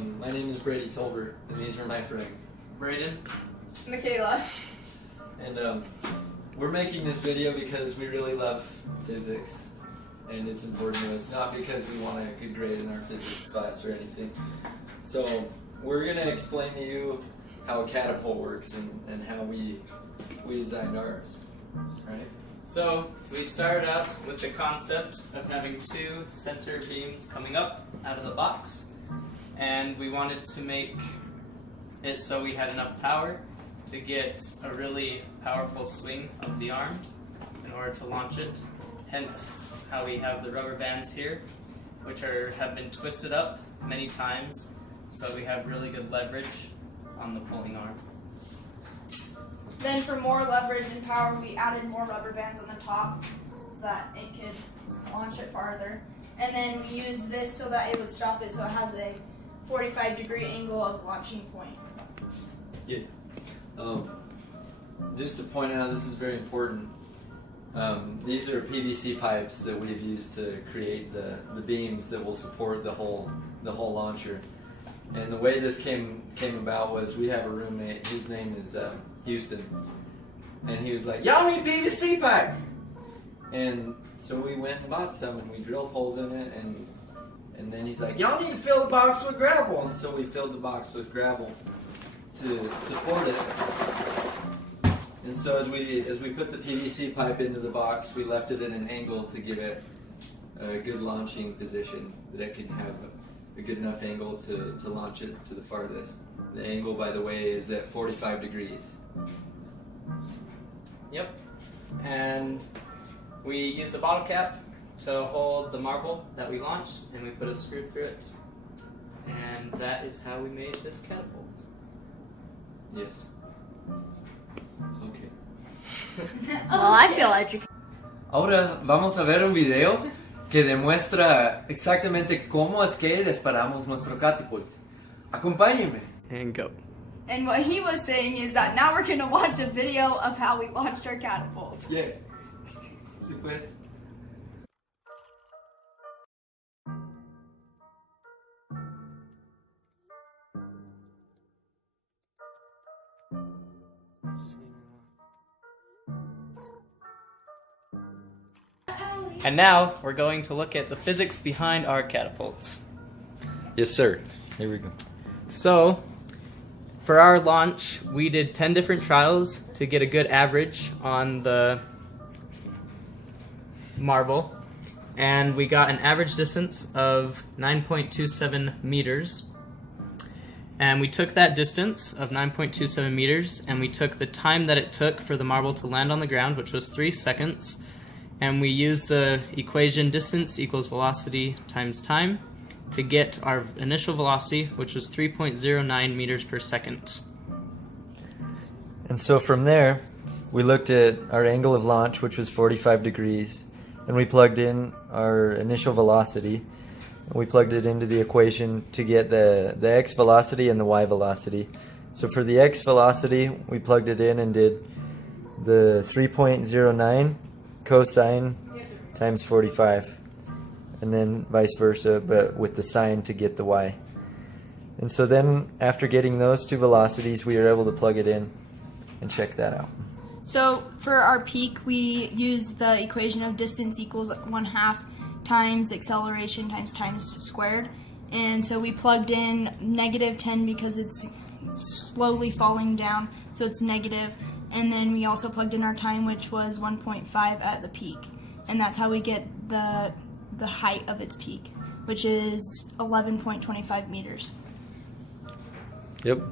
My name is Brady Tolbert, and these are my friends. Braden. Michaela. And we're making this video because we really love physics, and it's important to us, not because we want a good grade in our physics class or anything. So we're going to explain to you how a catapult works and how we designed ours, right? So we started out with the concept of having two center beams coming up out of the box, and we wanted to make it so we had enough power to get a really powerful swing of the arm in order to launch it. Hence how we have the rubber bands here, which have been twisted up many times, so we have really good leverage on the pulling arm. Then for more leverage and power, we added more rubber bands on the top so that it could launch it farther. And then we used this so that it would stop it, so it has a 45-degree angle of launching point. Yeah. Just to point out, this is very important. These are PVC pipes that we've used to create the beams that will support the whole launcher. And the way this came about was we have a roommate. His name is Houston, and he was like, "Y'all need PVC pipe," and so we went and bought some, and we drilled holes in it, and then he's like, "Y'all need to fill the box with gravel," and so we filled the box with gravel to support it. And so as we put the PVC pipe into the box, we left it at an angle to give it a good launching position, that it could have a good enough angle to launch it to the farthest. The angle, by the way, is at 45 degrees. Yep. And we used a bottle cap to hold the marble that we launched, and we put a screw through it. And that is how we made this catapult. Yes. Okay. Well, I feel educated. Ahora vamos a ver un video que demuestra exactamente cómo es que disparamos nuestro catapult. Acompáñenme. And go. And what he was saying is that now we're going to watch a video of how we launched our catapult. Yeah. Sí, pues. And now we're going to look at the physics behind our catapults. Yes, sir. Here we go. So, for our launch, we did 10 different trials to get a good average on the marble, and we got an average distance of 9.27 meters. And we took that distance of 9.27 meters, and we took the time that it took for the marble to land on the ground, which was 3 seconds, and we used the equation distance equals velocity times time to get our initial velocity, which was 3.09 meters per second. And so from there, we looked at our angle of launch, which was 45 degrees, and we plugged in our initial velocity. We plugged it into the equation to get the x velocity and the y velocity. So for the x velocity, we plugged it in and did the 3.09 cosine times 45, and then vice versa, but with the sine to get the y. And so then after getting those two velocities, we were able to plug it in and check that out. So for our peak, we used the equation of distance equals 1/2 times acceleration times time squared. And so we plugged in -10 because it's slowly falling down, so it's negative. And then we also plugged in our time, which was 1.5 at the peak. And that's how we get the height of its peak, which is 11.25 meters. Yep.